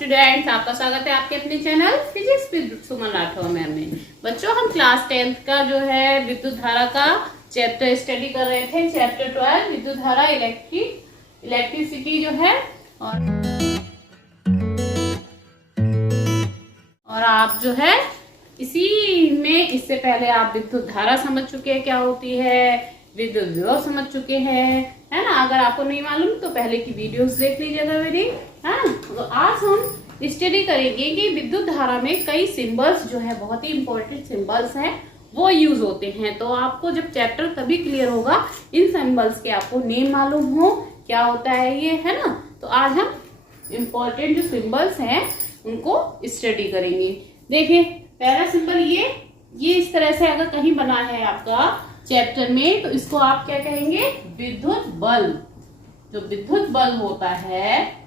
Students, आपका स्वागत है आपके अपने channel physics with Suman Rathore ma'am में। बच्चों, हम क्लास 10th का जो है विद्युत धारा का चैप्टर स्टडी कर रहे थे। चैप्टर 12 विद्युत धारा इलेक्ट्रिसिटी जो है। और आप जो है इसी में इससे पहले आप विद्युत धारा समझ चुके हैं क्या होती है, विद्युत विभव समझ चुके हैं, है ना। अगर आपको नहीं मालूम तो पहले की वीडियोस देख लीजिएगा मेरी, है ना। तो आज हम स्टडी करेंगे कि विद्युत धारा में कई सिंबल्स जो है बहुत ही इंपॉर्टेंट सिंबल्स हैं, वो यूज होते हैं। तो आपको जब चैप्टर तभी क्लियर होगा इन सिंबल्स के आपको नेम मालूम हो क्या होता है ये, है ना। तो आज हम इम्पोर्टेंट जो सिंबल्स हैं उनको स्टडी करेंगे। देखिए पहला सिंबल ये इस तरह से अगर कहीं बना है आपका चैप्टर में, तो इसको आप क्या कहेंगे, विद्युत बल्ब। जो विद्युत बल्ब होता है,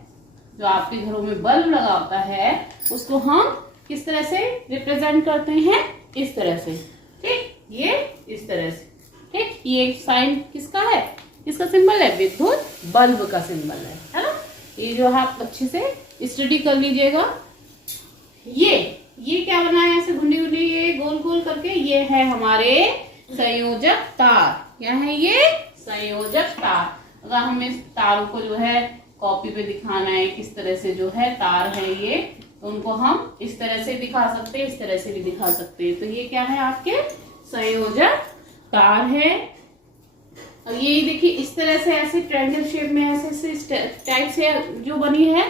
जो आपके घरों में बल्ब लगा होता है, उसको हम किस तरह से रिप्रेजेंट करते हैं, इस तरह से, ठीक। ये इस तरह से, ठीक। ये साइन किसका है, किसका सिंबल है, विद्युत बल्ब का सिंबल है ना। ये जो आप अच्छे से स्टडी कर लीजिएगा। ये क्या बना है ऐसे घुंडी घुंडी, ये गोल गोल करके, ये है हमारे संयोजक तार। क्या है ये, संयोजक तार। अगर हमें तारों को जो है कॉपी पे दिखाना है किस तरह से जो है तार है ये, तो उनको हम इस तरह से दिखा सकते हैं, इस तरह से भी दिखा सकते हैं। तो ये क्या है, आपके संयोजक तार है। और ये देखिए इस तरह से ऐसे ट्रायंगल शेप में ऐसे टाइप से जो बनी है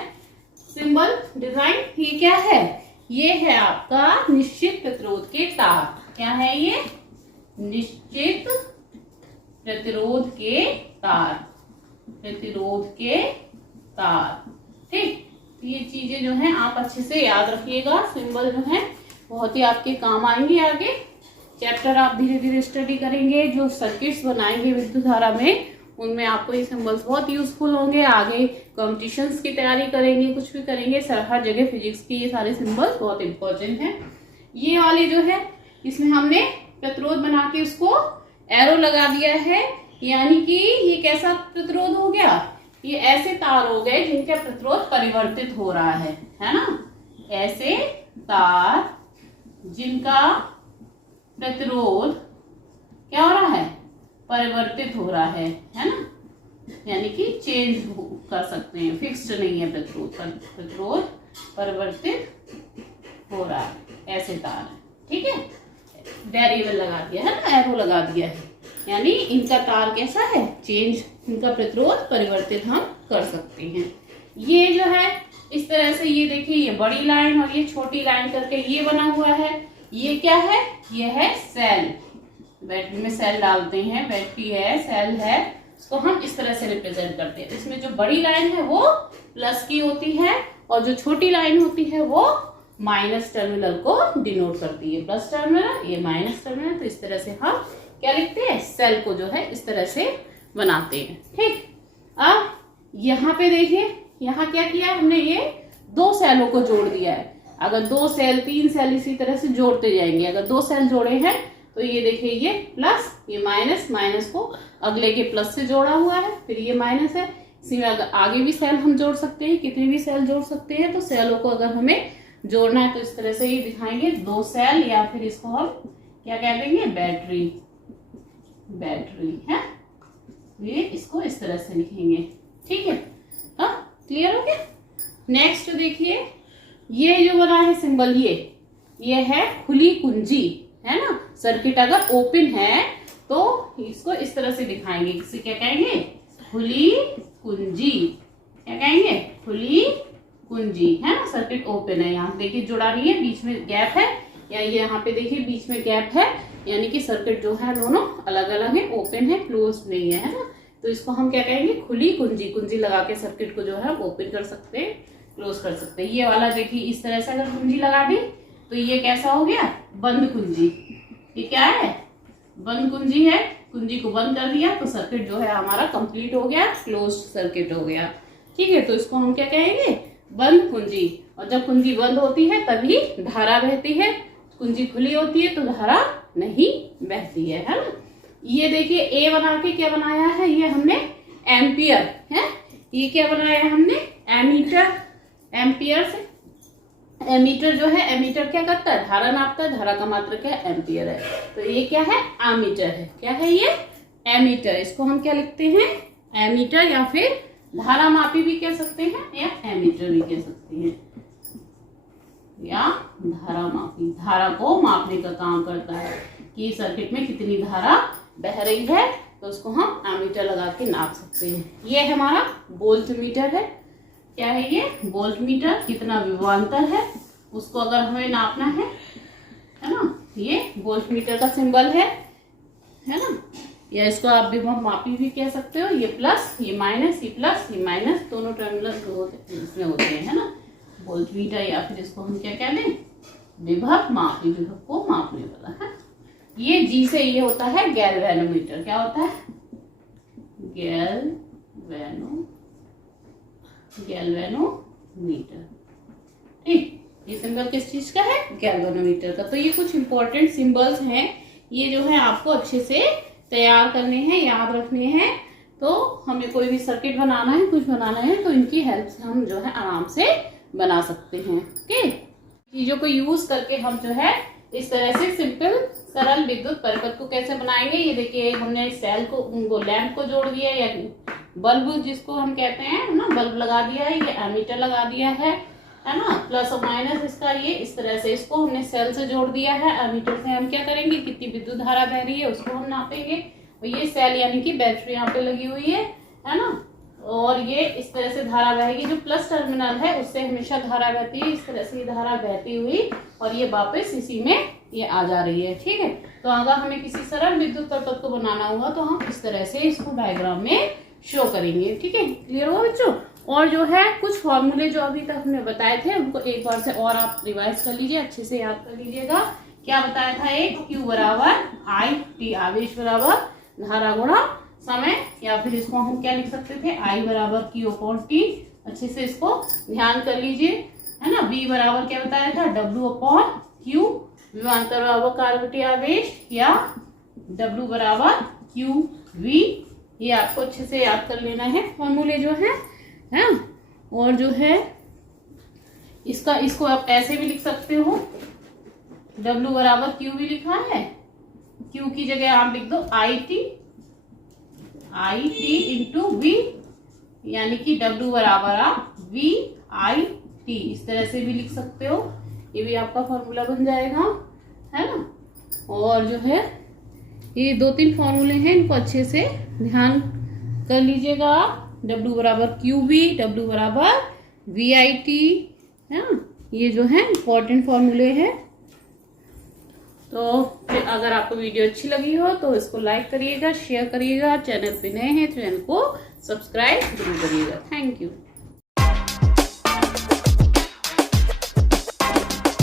सिंबल डिजाइन, ये क्या है, ये है आपका निश्चित प्रतिरोध के तार। क्या है ये, निश्चित प्रतिरोध के तार, प्रतिरोध के तार, ठीक। ये चीजें जो हैं आप अच्छे से याद रखिएगा। सिंबल जो है बहुत ही आपके काम आएंगे आगे। चैप्टर आप धीरे धीरे स्टडी करेंगे, जो सर्किट्स बनाएंगे विद्युत धारा में, उनमें आपको ये सिंबल्स बहुत यूजफुल होंगे। आगे कॉम्पिटिशन्स की तैयारी करेंगे, कुछ भी करेंगे, हर जगह फिजिक्स के ये सारे सिंबल्स बहुत इंपॉर्टेंट हैं। ये वाले जो है इसमें हमने प्रतिरोध बना के उसको एरो लगा दिया है, यानी कि ये कैसा प्रतिरोध हो गया, ये ऐसे तार हो गए जिनका प्रतिरोध परिवर्तित हो रहा है ना। ऐसे तार जिनका प्रतिरोध क्या हो रहा है, परिवर्तित हो रहा है ना। यानी कि चेंज कर सकते हैं, फिक्स्ड नहीं है प्रतिरोध, प्रतिरोध परिवर्तित हो रहा है, ऐसे तार है, ठीक है। वेरिएबल लगा दिया है ना, एरो लगा दिया है, यानी इनका तार कैसा है, चेंज, इनका प्रतिरोध परिवर्तित हम कर सकते हैं। ये जो है इस तरह से, ये देखिए ये बड़ी लाइन और ये छोटी लाइन करके ये बना हुआ है। ये क्या है, ये है सेल। बैटरी में सेल डालते हैं, बैटरी है, सेल है, इसको हम इस तरह से रिप्रेजेंट करते हैं। इसमें जो बड़ी लाइन है वो प्लस की होती है और जो छोटी लाइन होती है वो माइनस टर्मिनल को डिनोट करती है। प्लस टर्मिनल, ये माइनस टर्मिनल। तो इस तरह से हम क्या लिखते हैं, सेल को जो है इस तरह से बनाते हैं, ठीक। अब यहाँ पे देखिए, यहाँ क्या किया है हमने, ये दो सेलों को जोड़ दिया है। अगर 2 सेल 3 सेल इसी तरह से जोड़ते जाएंगे। अगर 2 सेल जोड़े हैं तो ये देखिए ये प्लस, ये माइनस, माइनस को अगले के प्लस से जोड़ा हुआ है, फिर ये माइनस है। इसी में अगर आगे भी सेल हम जोड़ सकते हैं, कितने भी सेल जोड़ सकते हैं। तो सेलों को अगर हमें जोड़ना है तो इस तरह से ही दिखाएंगे, 2 सेल, या फिर इसको हम क्या कह देंगे, बैटरी, बैटरी है। ये इसको इस तरह से लिखेंगे, ठीक है। क्लियर हो गया। नेक्स्ट देखिए, ये जो बना है सिंबल, ये है खुली कुंजी, है ना। सर्किट अगर ओपन है तो इसको इस तरह से दिखाएंगे, किसे क्या कहेंगे, खुली कुंजी। क्या कहेंगे, खुली कुंजी, है ना। सर्किट ओपन है, यहाँ देखिए जुड़ा नहीं है, बीच में गैप है, या ये यहाँ पे देखिए बीच में गैप है, यानी कि सर्किट जो है दोनों अलग अलग है, ओपन है, क्लोज नहीं है ना। तो इसको हम क्या कहेंगे, खुली कुंजी। कुंजी लगा के सर्किट को जो है ओपन कर सकते हैं, क्लोज कर सकते हैं। ये वाला देखिए इस तरह से अगर कुंजी लगा दी तो ये कैसा हो गया, बंद कुंजी। ये क्या है, बंद कुंजी है। कुंजी को बंद कर दिया तो सर्किट जो है हमारा कंप्लीट हो गया, क्लोज सर्किट हो गया, ठीक है। तो इसको हम क्या कहेंगे, बंद कुंजी। और जब कुंजी बंद होती है तभी धारा बहती है, कुंजी खुली होती है तो धारा नहीं बहती है ना। ये देखिए ए बना के क्या बनाया है, ये हमने एम्पियर है। ये क्या बनाया है हमने, एमीटर, एम्पियर से एमीटर जो है, एमीटर क्या करता है, धारा नापता है, धारा का मात्रक क्या है, एम्पियर है। तो ये क्या है, एमीटर है। क्या है ये, एमीटर। इसको हम क्या लिखते हैं, एमीटर, या फिर धारा मापी भी कह सकते हैं, या एमीटर भी कह सकते हैं, या धारा मापी। धारा को मापने का काम करता है कि सर्किट में कितनी धारा बह रही है, तो उसको हम एमीटर लगा के नाप सकते हैं। ये हमारा वोल्ट मीटर है। क्या है ये, वोल्ट मीटर। कितना विभवांतर है उसको अगर हमें नापना है ना, ये वोल्ट मीटर का सिंबल है ना। या इसको आप विभव मापी भी कह सकते हो। ये प्लस, ये माइनस, ये प्लस, ये माइनस, दोनों टर्मिनल इसमें होते हैं, है ना, वोल्ट मीटर। या फिर इसको हम क्या कह दें, विभव मापी, विभव को मापने वाला है। ये जी से ये होता है गैल्वेनोमीटर। क्या होता है, गैल्वेनोमीटर। ठीक, ये सिंबल किस चीज का है, गैल्वेनोमीटर का। तो ये कुछ इंपॉर्टेंट सिंबल्स हैं, ये जो है आपको अच्छे से तैयार करने हैं, याद रखने हैं। तो हमें कोई भी सर्किट बनाना है, कुछ बनाना है, तो इनकी हेल्प से हम जो है आराम से बना सकते हैं। ओके, चीजों को यूज करके हम जो है इस तरह से सिंपल सरल विद्युत परिपथ को कैसे बनाएंगे। ये देखिए, हमने सेल को लैंप को जोड़ दिया, या बल्ब जिसको हम कहते हैं ना, बल्ब लगा दिया है, ये एमीटर लगा दिया है ना, प्लस और माइनस इसका। ये इस तरह से इसको हमने सेल से जोड़ दिया है। एमीटर से हम क्या करेंगे, कितनी विद्युत धारा बह रही है उसको हम नापेंगे। और ये सेल यानी कि बैटरी यहाँ पे लगी हुई है ना, और ये इस तरह से धारा बहेगी। जो प्लस टर्मिनल है उससे हमेशा धारा बहती है, इस तरह से ये धारा बहती हुई, और ये वापस इसी में ये आ जा रही है। ठीक है, तो अगर हमें किसी सरल विद्युत परिपथ को बनाना होगा तो हम इस तरह से इसको डायग्राम में शो करेंगे। ठीक है, क्लियर हुआ बच्चों। और जो है कुछ फॉर्मूले जो अभी तक हमने बताए थे उनको एक बार से और आप रिवाइज कर लीजिए, अच्छे से याद कर लीजिएगा। क्या बताया था, एक Q बराबर I T, आवेश बराबर धारा गुणा समय, या फिर इसको हम क्या लिख सकते थे, I बराबर Q अपॉन T। अच्छे से इसको ध्यान कर लीजिए, है ना। B बराबर क्या बताया था, W अपॉन Q, विभवांतर बराबर कार्बेटी आवेश, या W बराबर QV। ये आपको अच्छे से याद कर लेना है फॉर्मूले जो है। और जो है इसको आप ऐसे भी लिख सकते हो, W बराबर Q भी लिखा है, Q की जगह आप लिख दो IT इंटू V, यानी कि W बराबर आप VIT, इस तरह से भी लिख सकते हो। ये भी आपका फॉर्मूला बन जाएगा, है ना। और जो है ये 2-3 फॉर्मूले हैं, इनको अच्छे से ध्यान कर लीजिएगा आप। W बराबर QV, W बराबर VIT, है ना। ये जो है इम्पोर्टेंट फॉर्मूले हैं। तो अगर आपको वीडियो अच्छी लगी हो तो इसको लाइक करिएगा, शेयर करिएगा। चैनल पे नए हैं तो चैनल को सब्सक्राइब जरूर करिएगा। Thank you.